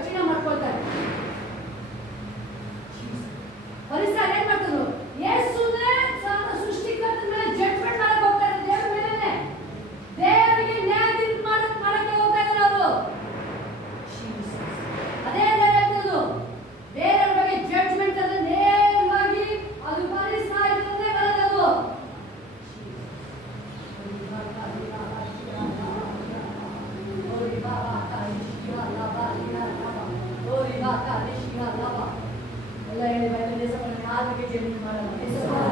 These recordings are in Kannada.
ರಕ್ಷಣೆ ಮಾಡ್ಕೊಳ್ತಾರೆ. ಪರಿಸರ ಏನ್ ಮಾಡ್ತಾರೆ? ಯೇಸುನೇ ಸೃಷ್ಟಿಕರ್ತ ಮೇಲೆ ಜಡ್ಜ್ಮೆಂಟ್ ಮಾಡಕ್ ಹೋಗ್ತಾರೆ. ದೇವರ ಮೇಲೆ ದೇವರಿಗೆ ನ್ಯಾಯ ತೀರ್ಪು ಮಾಡಕ್ಕೆ ಹೋಗ್ತಾ ಇದ್ದಾರೆ ಅವರು. ಅದೇ ಹೇಳ್ತಿರೋದು, ಬೇರೆಯವ್ರ ಬಗ್ಗೆ ಜಡ್ಜ್ಮೆಂಟ್ ಅಂದ್ರೆ ನೇರವಾಗಿ ಅದು ಪರಿಸಾಯತನೇ ಬರೋದು. ಎಲ್ಲ ಹೇಳಿ ಬೈಬಲ್ ದೇಶ ಯಾರ ಬಗ್ಗೆ ಜಡ್ಜ್ಮೆಂಟ್ ಮಾಡಲ್ಲ.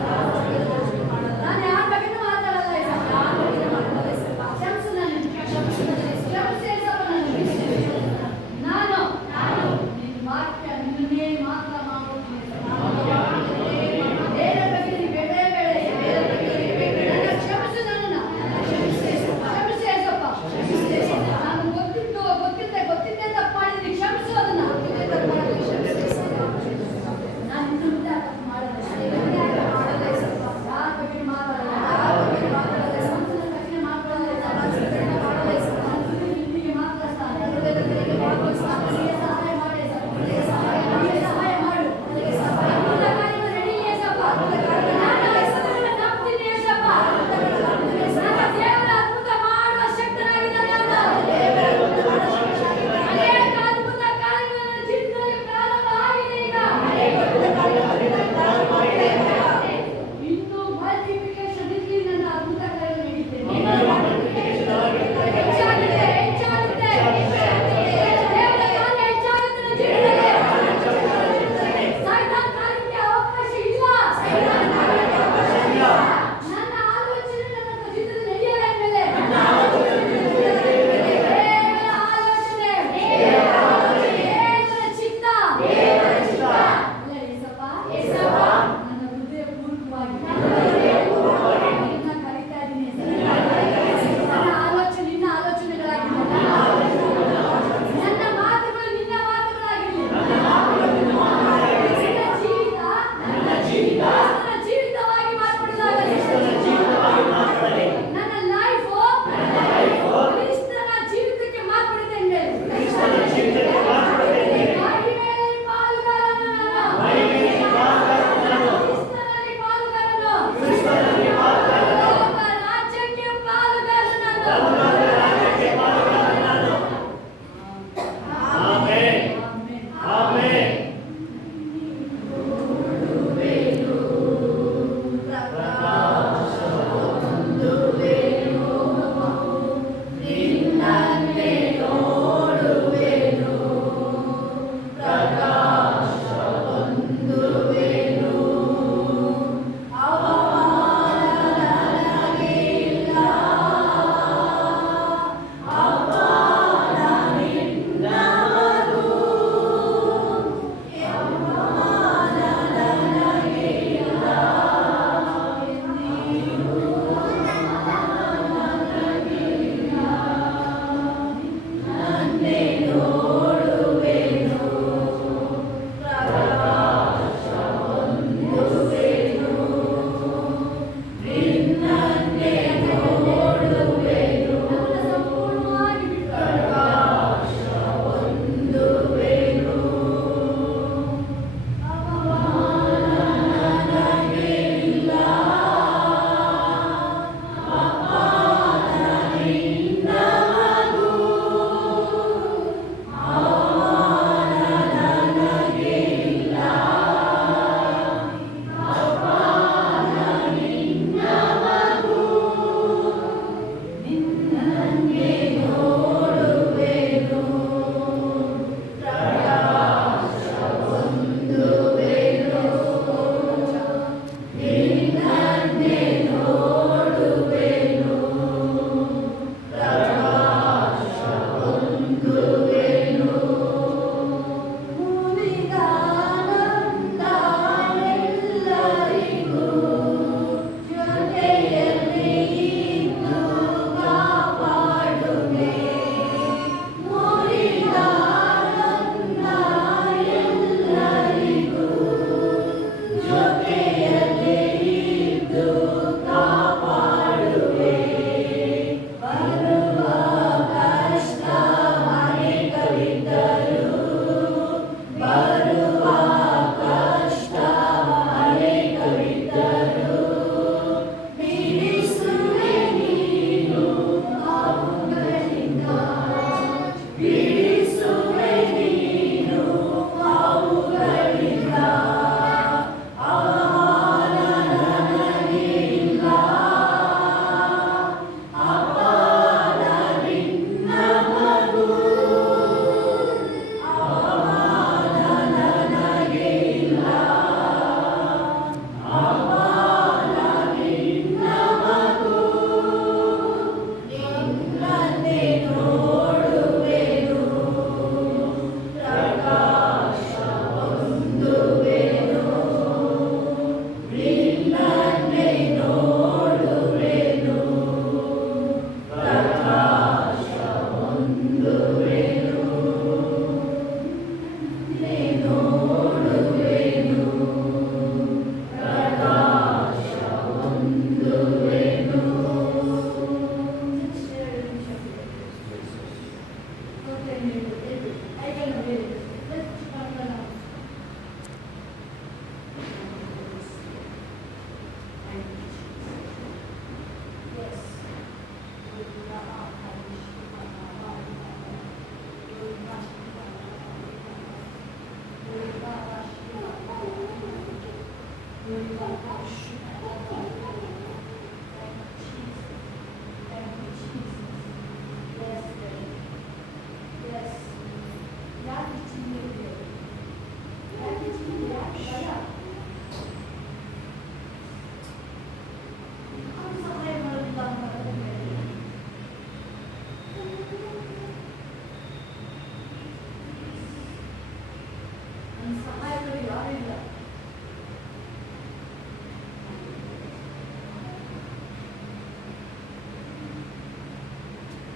ಈ ಸಹಾಯಗಳು ಯಾರು ಇಲ್ಲ.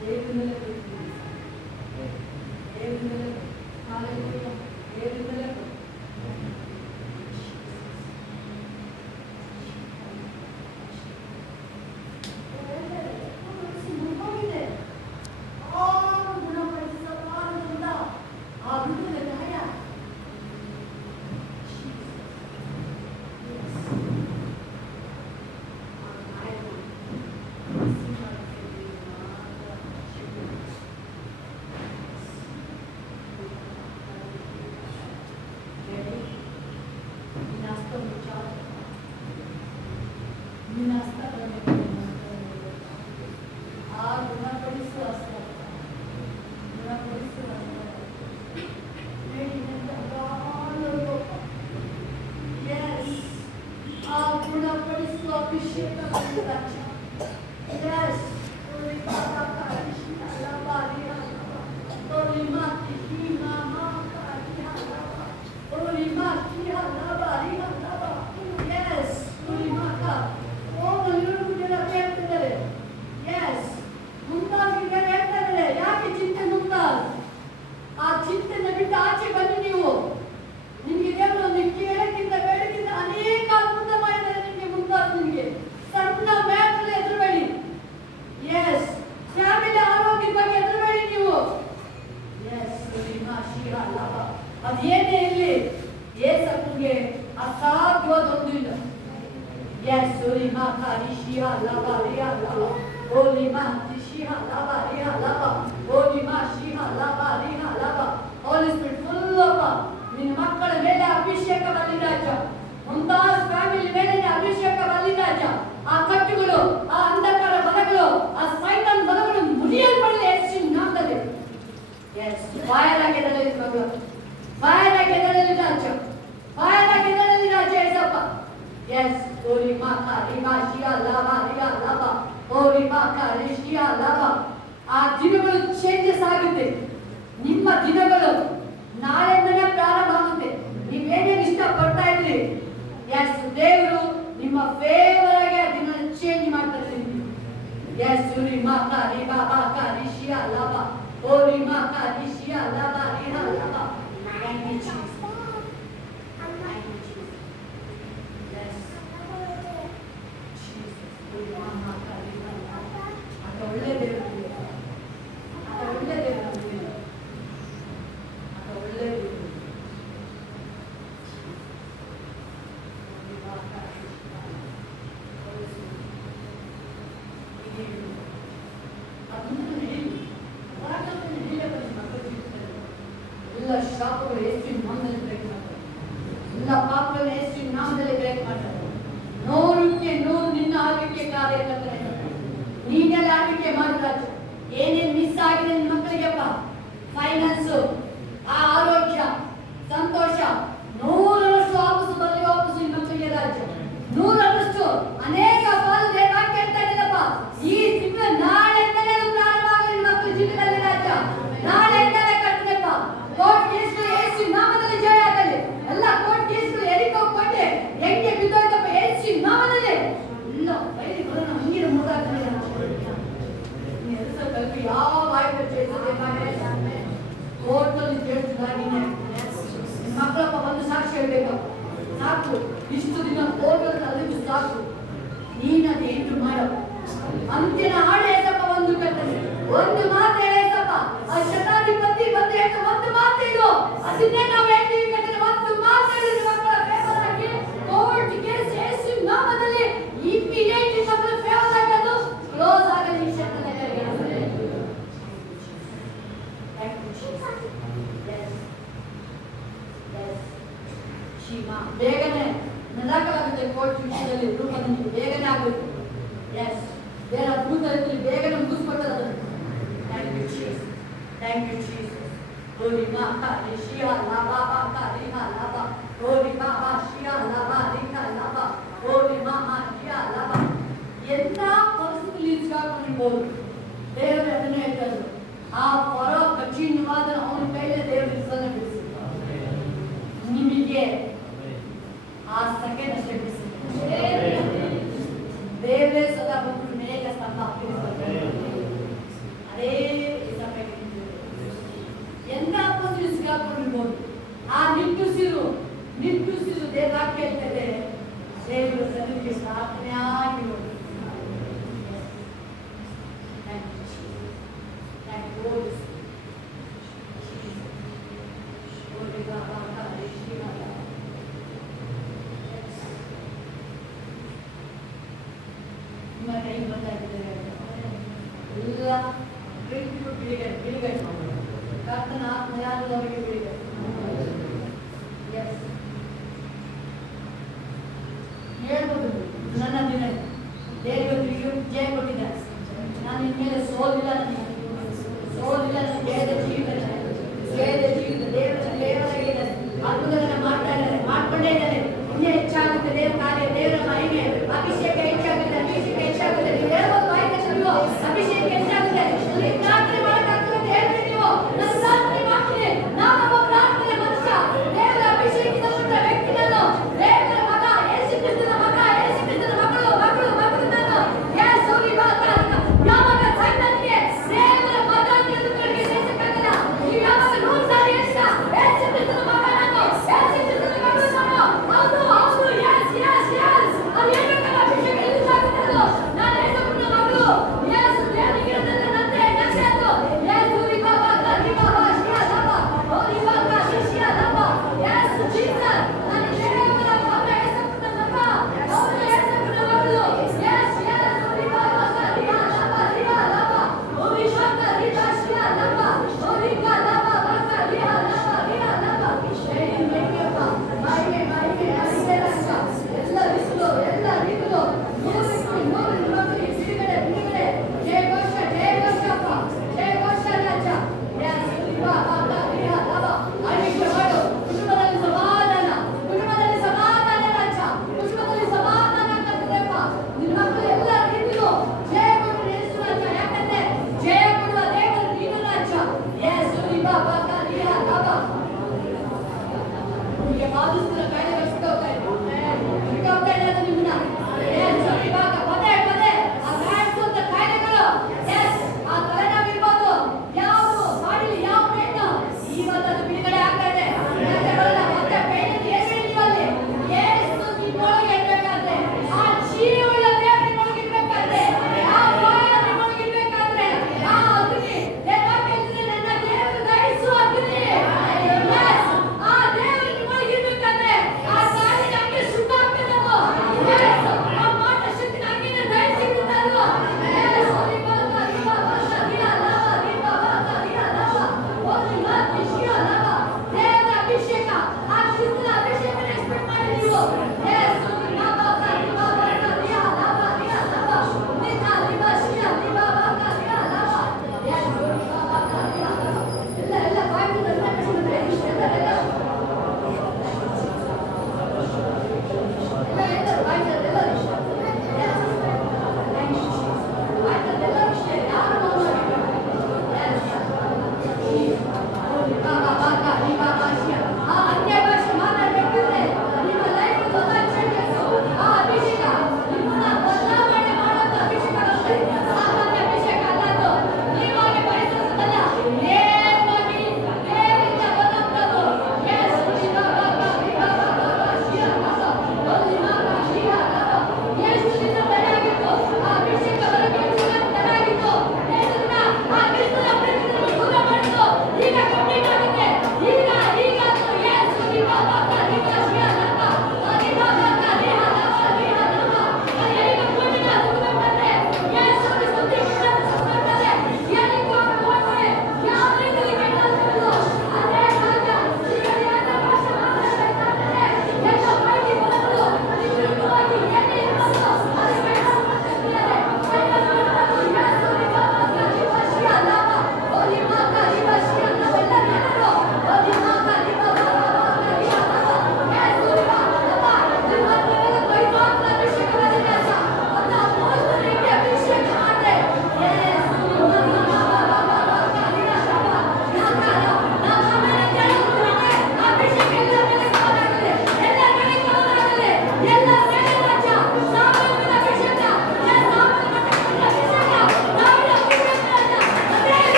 ದೇವರಿಂದಲೇ ಬರುತ್ತದೆ. ದೇವರಿಂದಲೇ ಹಾಲೆಲೂಯಾ. ದೇವರಿಂದಲೇ ಬರುತ್ತದೆ. ಅದೇನೇ ಇರಲಿ, ಏಸಪ್ಪನಿಗೆ ಅಸಾಧ್ಯವಾದೊಂದಿಲ್ಲ. Yes, Ulima Karishia Lava Ria Lava, Ulima Tishia Lava Ria Lava, Ulima Shiha Lava Ria Lava. Holy Spirit full of ನಿನ್ನ ಮಕ್ಕಳ ಮೇಲೆ ಅಭಿಷೇಕವಲ್ಲಿ ರಾಜ, ಮುಂತಾದ ಫ್ಯಾಮಿಲಿ ಮೇಲೆ ಅಭಿಷೇಕವಲ್ಲಿ ರಾಜ. ಆ ಕಟ್ಟುಗಳು, ಆ ಅಂಧಕಾರ ಬಲಗಳು, ಆ ಸೈತಾನ್ ಬಲಗಳು ಮುರಿಯಲ್ಪಡಲಿ ಯೇಸುವಿನ ನಾಮದಲ್ಲಿ. ಎಸ್, ಫೈರ್ ಆಗಿ ಎದರಲ್ಲಿ ಪ್ರಭು, ಫೈರ್ ಆಗಿ ಎದರಲ್ಲಿ ರಾಜ, ಫೈರ್ ಆಗಿ ಎದರಲ್ಲಿ ರಾಜ ಯೇಸಪ್ಪ. ಎಸ್, ಓರಿ ಮಾತಾ ರಿಮಾ ಶಿಯಾ ಲಾವಾ ರಿಯಾ ಲಾವಾ, ಓರಿ ಮಾತಾ ರಿಶಿಯಾ ಲಾವಾ. ಆ ದಿನಗಳು ಚೇಂಜಸ್ ಆಗುತ್ತೆ. ನಿಮ್ಮ ದಿನಗಳು ನಾಳೆಯಿಂದನೇ ಪ್ರಾರಂಭ ಆಗುತ್ತೆ. ನೀವೇನೇನು ಇಷ್ಟಪಡ್ತಾ ಇದ್ರಿ, ಎಸ್, ದೇವರು ನಿಮ್ಮ ಫೇವರ್ ಆಗಿ ಅದನ್ನ ಚೇಂಜ್ ಮಾಡ್ತಾರೆ. ಎಸ್, ಓರಿ ಮಾತಾ ರಿಮಾ ಬಾಕಾ ರಿಶಿಯಾ ಲಾವಾ, ಓರಿ ಮಾತಾ ರಿಶಿಯಾ ಲಾವಾ ರಿಯಾ ಲಾವಾ. Thank you Jesus. ಒಳ್ಳೆ ದೇವರು, ಒಳ್ಳೆ ದೇವರು, ಒಳ್ಳೆ ದೇವರು. ಎಲ್ಲ ಶಾಪಗಳು ಯೇಸುವಿನ ನಾಮದಲ್ಲಿ ಬ್ರೇಕ್ ಮಾಡ್ತಾರೆ. ಎಲ್ಲ ಪಾಪಗಳನ್ನು ಯೇಸುವಿನ ನಾಮದಲ್ಲಿ ಬ್ರೇಕ್ ಮಾಡ್ತಾರೆ. ನೂರಕ್ಕೆ ನೂರು ನಿನ್ನ ಆಳ್ವಿಕೆ ಕಾರ್ಯಕರ್ತರೆ, ನೀನೆಲ್ಲ ಆಳ್ವಿಕೆ ಮಾಡಿರಾಜು. ಏನೇನು ಮಿಸ್ ಆಗಿದೆ ನಿಮ್ಮ ಮಕ್ಕಳಿಗೆಪ್ಪ, ಫೈನಾನ್ಸು, ಆ ಆರೋಗ್ಯ, ಸಂತೋಷ, 100ರಷ್ಟು ವಾಪಸ್ ಬರಲಿ, ವಾಪಸ್ ನಿಮ್ಮ ಮಕ್ಕಳಿಗೆ ರಾಜು. 100ರಷ್ಟು ಅನೇಕ ಪಾಲು ದೇವ ಕೇಳ್ತಾ ಇದ್ದಪ್ಪ. ಈ ತಿಂಗಳು ನಾಳೆಯಿಂದಲೇ ಪ್ರಾರಂಭ ಆಗಲಿ ನಿಮ್ಮ ಮಕ್ಕಳ ಜೀವನದಲ್ಲಿ ರಾಜ. ನಾಳೆಯಿಂದಲೇ ಕಟ್ಟದಪ್ಪ. ಕೋರ್ಟ್ ಕೇಸ್ಗಳು ಯೇಸುವಿನ ನಾಮದಲ್ಲಿ ಜಯ ಆಗಲಿ. ಎಲ್ಲ ಕೋರ್ಟ್ ಕೇಸ್ಗಳು ಎರಿಕೋ ಕೊಟ್ಟೆ ಹೆಂಗೆ ಬಿದ್ದೋಯ್ತಪ್ಪ ಯೇಸುವಿನ ನಾಮದಲ್ಲಿ. ಇಲ್ಲ ಬೈಲಿ ಬರೋಣ ಹಂಗಿರ ಮೂಡಾಗ್ತದೆ. ಯಾವ ಆಯ್ತು ಕೋರ್ಟಲ್ಲಿ ಕೇಳ್ತಿದ್ದಾಗಿನೇ ಮಕ್ಕಳಪ್ಪ ಒಂದು ಸಾಕ್ಷಿ ಹೇಳ್ಬೇಕಪ್ಪ. ಸಾಕು, ಇಷ್ಟು ದಿನ ಕೋರ್ಟಲ್ಲಿ ಅಲ್ಲಿದ್ದು ಸಾಕು. ನೀನದು ಎಂಟು ಮಾಡಪ್ಪ. ಅಂತಿನ ಹಾಡು ಏಸಪ್ಪ ಒಂದು ಕಟ್ಟನೆ, ಒಂದು ಮಾತು ಹೇಳೇಸಪ್ಪ. ಆ ಶತಾಧಿಪತಿ ಬಂದು ಹೇಳ್ತಾ ಒಂದು ಮಾತು ಹೇಳು, ಅದನ್ನೇ ನಾವು ಹೇಳ್ತೀವಿ ಕಟ್ಟನೆ. ಒಂದು ಮಾತು ಹೇಳಿದ್ರೆ ಮಕ್ಕಳ ಫೇವರ್ ಆಗಿ ಕೋರ್ಟ್ ಕೇಸ್ ಯೇಸುವಿನ ನಾಮದಲ್ಲಿ ಇಮಿಡಿಯೇಟ್ಲಿ ಮಕ್ಕಳ ಫೇವರ್ ಆಗಿ ಅದು ಕ್ಲೋಸ್ ಆಗಲಿ. ಈ ಕ್ಷಣದಲ್ಲಿ ಬೇಗನೆ ನಡಕಲಾಗುತ್ತೆ. ಕೋರ್ಟ್ ವಿಷಯದಲ್ಲಿ ರೂಪದಲ್ಲಿ ಬೇಗನೆ ಆಗಬೇಕು. ಎಸ್, ಬೇರೆ ಅದ್ಭುತದಲ್ಲಿ ಬೇಗನೆ ಮುಗಿಸ್ಕೊಡ್ತಾರೆ ಅದನ್ನು. Thank you Jesus, thank you Jesus. ಓರಿ ಮಾತಾ ರಿಶಿಯಾ ಲಾವಾ ಬಾಕಾ ರಿಹಾ ಲಾವಾ, ಓರಿ ಮಾಮಾ ಶಿಯಾ ಲಾವಾ ರಿಹಾ ಲಾವಾ, ಓರಿ ಮಾಮಾ ಶಿಯಾ ಲಾವಾ. ಎಂಥ ಪರಿಸ್ಥಿತಿ ಇಸ್ಕಾಕೊಂಡಿರ್ಬೋದು, ದೇವರು ಅದನ್ನೇ ಹೇಳ್ತಾರೆ. ಆ ಪರ ಕಠಿಣವಾದ ಅವನ ಕೈಲೇ ದೇವರು ಇಸನ್ನ ಬಿಡಿಸಿದ್ರು. ನಿನ್ನ ನಿಟ್ಟುಸಿರು ದೇವಕ್ಕೆ ಹೇಳ್ತದೆ. ದೇವರ ಸನ್ನಿಧಿಗೆ ಪ್ರಾರ್ಥನೆ ಆಗಿ ಹೋಗಿ. ನಿಮ್ಮ ಕೈ ಬರ್ತಾ ಇದ್ದಾರೆ ಎಲ್ಲ ಬಿಡುಗಡೆ ಕರ್ತನ ಆತ್ಮಯಾದವರಿಗೆ ಬಿಡುಗಡೆ. ಹೇಳ್ಬೋದು ನನ್ನ ದಿನ ದೇವರಿಗೆ ಜಯ ಕೊಟ್ಟಿದ್ದಾರೆ. ನಾನು ಇನ್ಮೇಲೆ ಸೋಲಿಲ್ಲ, ನನಗೆ ಸೋಲಿಲ್ಲ, ನನ್ನ ಜಯದ ಜೀವಿತ ದೇವರಾಗಿದ್ದಾರೆ. ಅದ್ಭುತಗಳನ್ನ ಮಾಡ್ತಾ ಇದ್ದಾರೆ, ಮಾಡ್ಕೊಂಡೇ ಇದ್ದಾರೆ. ಇನ್ನೇ ಹೆಚ್ಚಾಗುತ್ತೆ ದೇವರ ಕಾರ್ಯ, ದೇವರ ಮಹಿಮೆ, ಅಭಿಷೇಕ ಹೆಚ್ಚಾಗುತ್ತೆ, ಅಭಿಷೇಕ ಹೆಚ್ಚಾಗುತ್ತೆ. ನೀವು ಹೇಳ್ಬೋದು ವಾಯಿಕರು ಅಭಿಷೇಕ ಹೆಚ್ಚಾಗುತ್ತೆ. ನನಗೆ ಪ್ರಾರ್ಥನೆ ಮಾಡೋಕ್ಕಾಗ್ತದೆ ಅಂತ ಹೇಳ್ತೀವಿ ನೀವು. ನಾನು ಪ್ರಾರ್ಥನೆ ಮಾಡ್ತೀನಿ. ನಾನೊಬ್ಬ ಪ್ರಾರ್ಥನೆ ಮನುಷ್ಯ. ದೇವರ ಅಭಿಷೇಕಿತ ವ್ಯಕ್ತಿ ನಾನು. ದೇವರ ಮಗ, ಯೇಸು ಕ್ರಿಸ್ತನ ಮಗ, ಯೇಸು ಕ್ರಿಸ್ತನ ಮಕ್ಕಳು ನಾನು. ಯಾವಾಗ ಸೈತಾನಿಗೆ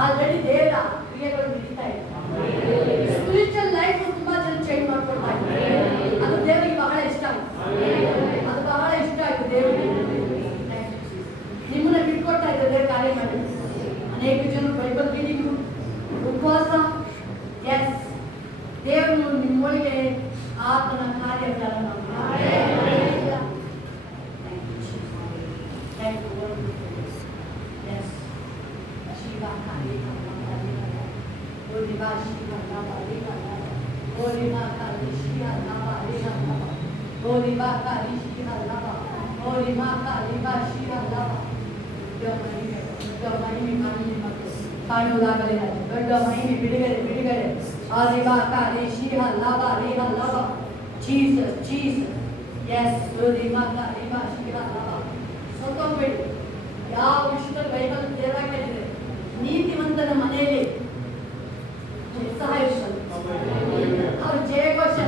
ಆಲ್ರೆಡಿ ದೇವರ ಕ್ರಿಯೆಗಳು ನಡೀತಾ ಇದೆ. ಸ್ಪಿರಿಚುವಲ್ ಲೈಫ್ ತುಂಬಾ ಜನ ಚೇಂಜ್ ಮಾಡ್ಕೊಳ್ತಾ ಇದ್ದಾರೆ. ಅದು ದೇವರಿಗೆ ಬಹಳ ಇಷ್ಟ ಆಯ್ತು. ಅದು ಬಹಳ ಇಷ್ಟ ಆಯ್ತು ದೇವರಿಗೆ. ನಿಮ್ಮನ್ನ ಬಿಟ್ಕೊಡ್ತಾ ಇದ್ದಾರೆ ದೇವ್ರ ಕಾರ್ಯ ಮಾಡಿ. ಅನೇಕ ಜನರು ಬೈಬಲ್ ರೀಡಿಂಗು, ಉಪವಾಸ, ಎಸ್ ದೇವರು ನಿಮ್ಮೊಳಗೆ ಆತನ ಕಾರ್ಯ ಪ್ರಾರಂಭ ಕಾಣುವುದಾಗಲಿ ದೊಡ್ಡ ಮಹಿಮೆ ಬಿಡುಗಡೆ ಬಿಡುಗಡೆ ಜೀಸಸ್ ಜೀಸಸ್ ಎಸ್ ಸ್ವತಂತ್ರಬೇಡಿ. ಯಾವ ವಿಷಯದಲ್ಲಿ ಬೈಬಲ್ ದೇವರಾಗಿದೆ ನೀತಿವಂತನ ಮನೆಯಲ್ಲಿ ಉತ್ಸಾಹ ಇರ್ತದೆ. ಅವ್ರು ಜಯಘೋಷ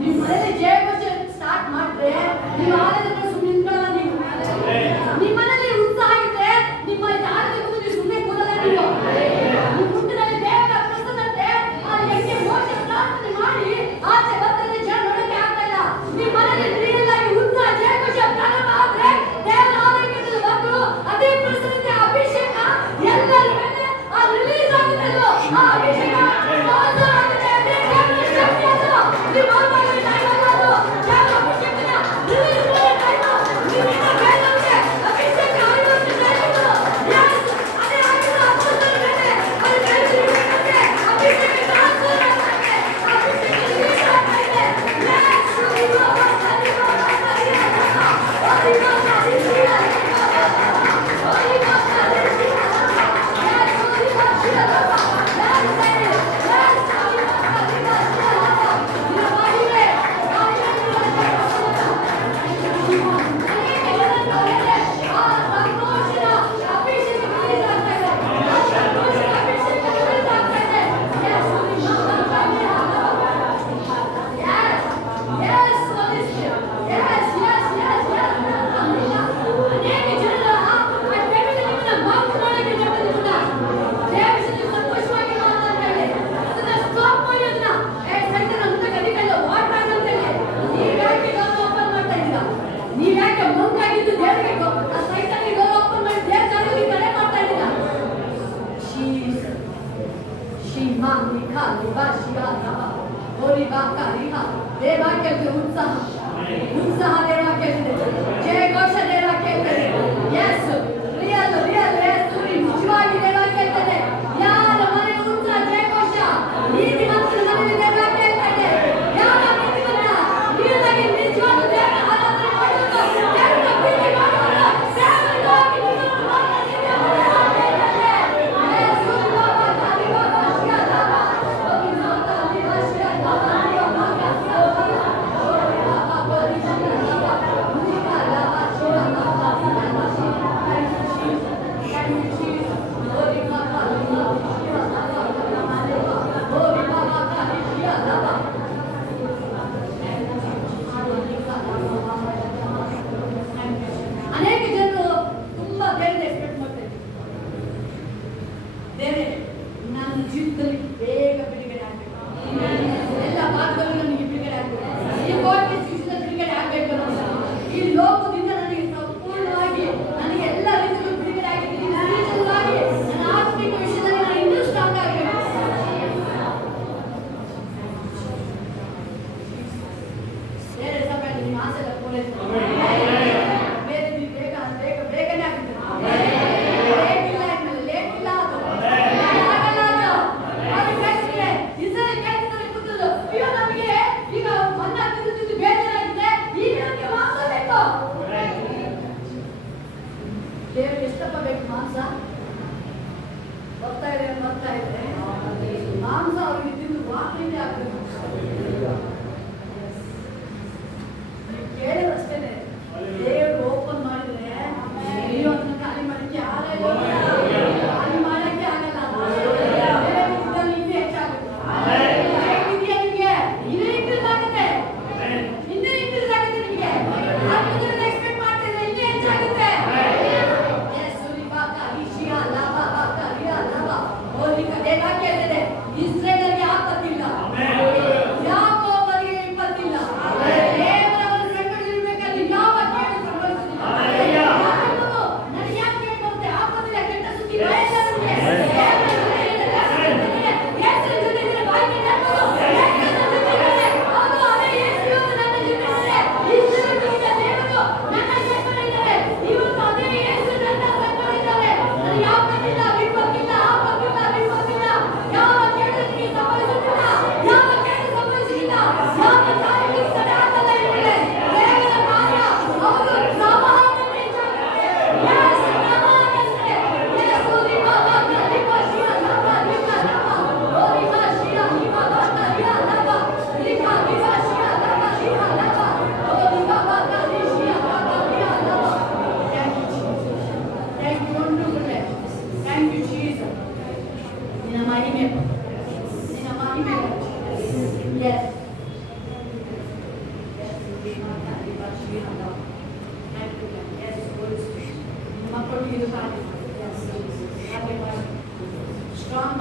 ನಿಮ್ಮ ಮನೆಯಲ್ಲಿ ಜಯಘೋಷ ಸ್ಟಾರ್ಟ್ ಮಾಡಿದ್ರೆ ನೀವು ಆಲಯದಲ್ಲಿ ಸುಮ್ಮನೆ ನಿಂತಲ್ಲ. ನೀವು ನಿಮ್ಮ ಮನೆಯಲ್ಲಿ ಉತ್ಸಾಹ ಇದ್ರೆ ನಿಮ್ಮ ಆಲಯದ ಮುಂದೆ ನೀವು ಸುಮ್ಮನೆ ಕೂರಲ್ಲ. ನೀವು ನಿಮ್ಮ ಮುಂದಿನಲ್ಲಿ ದೇವರ ಪ್ರಸನ್ನತೆ ಆ ಯಜ್ಞ ಮೋಶ ಪ್ರಾರ್ಥನೆ ಮಾಡಿ ಆಚೆ ಬಂದರೆ ಜನ ನೋಡಕ್ಕೆ ಆಗ್ತಾ ಇಲ್ಲ. ನಿಮ್ಮ ಮನೆಯಲ್ಲಿ ರಿಯಲ್ ಆಗಿ ಉತ್ಸಾಹ ಜಯಘೋಷ ಪ್ರಾರಂಭ ಆದ್ರೆ ದೇವರ ಆಲಯಕ್ಕೆ ಬಂದು ಅದೇ ಪ್ರಸನ್ನತೆ ಅಭಿಷೇಕ ಎಲ್ಲರ ಮೇಲೆ ಆ ರಿಲೀಸ್ ಆಗುತ್ತೆ. ಆ ಅಭಿಷೇಕ ಉತ್ಸಾಹ ದೇವಾಕ್ಯವಿದೆ. ಜಯಘೋಷ ದೇವಾಕ್ಯವಿದೆ. ಎಸ್ ರಿಯಲ್ ರಿಯಲ್ ಎಸ್ ನಿಜವಾಗಿ ದೇವಾಕ್ಯವಿದೆ. ಯಾರ ಮನೆ ಉತ್ಸಾಹ ಜಯಘೋಷ ನೀತಿವಂತರ ಮನೆಯಲ್ಲಿ ದೇವಾಕ್ಯವಿದೆ. ಯಾರ ನೀತಿವಂತ ನೀರಾಗಿ ನಿಜವಾದ ದೇವರ ಆರಾಧನೆ ಮಾಡುವುದು ದೇವರ ಪ್ರೀತಿ ಮಾಡುವುದು ದೇವರಿಗಾಗಿ ಅನೇಕ ಜನರು ತುಂಬಾ ಬೇರೆ ಎಕ್ಸ್ಪೆಕ್ಟ್ ಮಾಡ್ತಾರೆ. ಬೇರೆ ನನ್ನ ಜೀವಿತದಲ್ಲಿ ಬೇಗ ಬಿಡುಗಡೆ ಆಗ್ಬೇಕು, ಎಲ್ಲ ಭಾಗದಲ್ಲಿ ನನಗೆ ಬಿಡುಗಡೆ ಆಗ್ಬೇಕು, ಈ ಕೋರ್ಟ್ ಜೀವಿತದಲ್ಲಿ ಬಿಡುಗಡೆ ಆಗ್ಬೇಕು, ಈ ಲೋಕದಿಂದ ನನಗೆ ಸಂಪೂರ್ಣವಾಗಿ ನನಗೆ ಎಲ್ಲ ರೀತಿಯಲ್ಲೂ ಬಿಡುಗಡೆ ಆಗಿದ್ದೀನಿ. ನನ್ನ ಆತ್ಮಿಕ ವಿಷಯದಲ್ಲಿ ನಾನು ಇನ್ನೂ ಸ್ಟ್ರಾಂಗ್ ಆಗಬೇಕು. ಬೇರೆ ಸಮಯ ನಿಮ್ಮ ಆಸೆ ಎಲ್ಲ ಪೂರೈಸ್ತಾರೆ. ಬೇರೆ ನೀವು ಬೇಗ ಬೇಗ ಬೇಗನೆ ಆಗ್ತದೆ. ಲೇಟ್ ಇಲ್ಲ ಇನ್ಮೇಲೆ ಲೇಟ್ ಇಲ್ಲ. ಅದು ಆಗಲ್ಲ. ಅದು ಕಳಿಸಿದ್ರೆ ಇಸ್ರೇಲ್ ಕಳಿಸಿದ್ರೆ ಕೂತದ್ದು ಅಯ್ಯೋ ನಮಗೆ ಈಗ ಮನ್ನಾ ತಿಂದು ಬೇಜಾರಾಗಿದೆ, ಈಗ ನಮಗೆ ಮಾಂಸ ಬೇಕು. ದೇವರಿಗೆ ಎಷ್ಟಪ್ಪ ಬೇಕು ಮಾಂಸ? ಬರ್ತಾ ಇದೆ ಮಾಂಸ ಅವ್ರಿಗೆ ತಿಂದು ವಾಸನೆ ಆಗ್ಬೇಕು. ಕೇಳಿದ್ರೆ ಅಷ್ಟೇನೆ ದೇವರು ಓಪನ್ ಮಾಡಿದ್ರೆ ನೀವು ಅದನ್ನ ಖಾಲಿ ಮಾಡಕ್ಕೆ ಖಾಲಿ ಮಾಡಕ್ಕೆ ಆಗಲ್ಲ. ಇನ್ನೂ ಹೆಚ್ಚಾಗುತ್ತೆ. ನಿಮಗೆ ಇನ್ನೂ ಇನ್ಕ್ರೀಸ್ ಆಗುತ್ತೆ, ಇನ್ನೂ ಇನ್ಕ್ರೀಸ್ ಆಗುತ್ತೆ. ನಿಮಗೆ ಎಕ್ಸ್ಪೆಕ್ಟ್ ಮಾಡ್ತಿದ್ರೆ ಇನ್ನೂ ಹೆಚ್ಚಾಗುತ್ತೆ.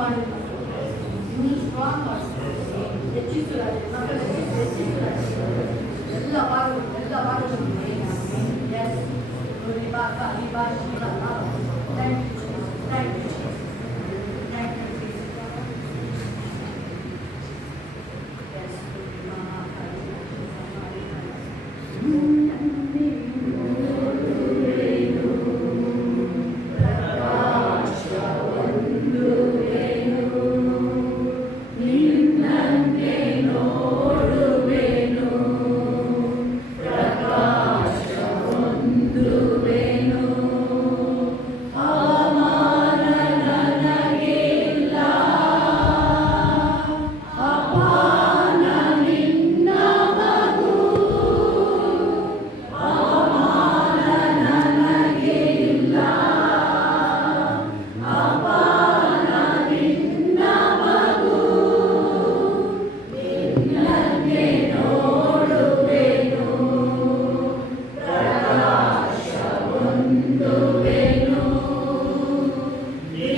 ಮಾಡಿಲ್ಲ ಇನ್ನೂ ಸ್ಟ್ರಾಂಗ್ ಮಾಡಿಸ್ತಾರೆ ಹೆಚ್ಚಿಸಲಾಗಿದೆ ಮಕ್ಕಳ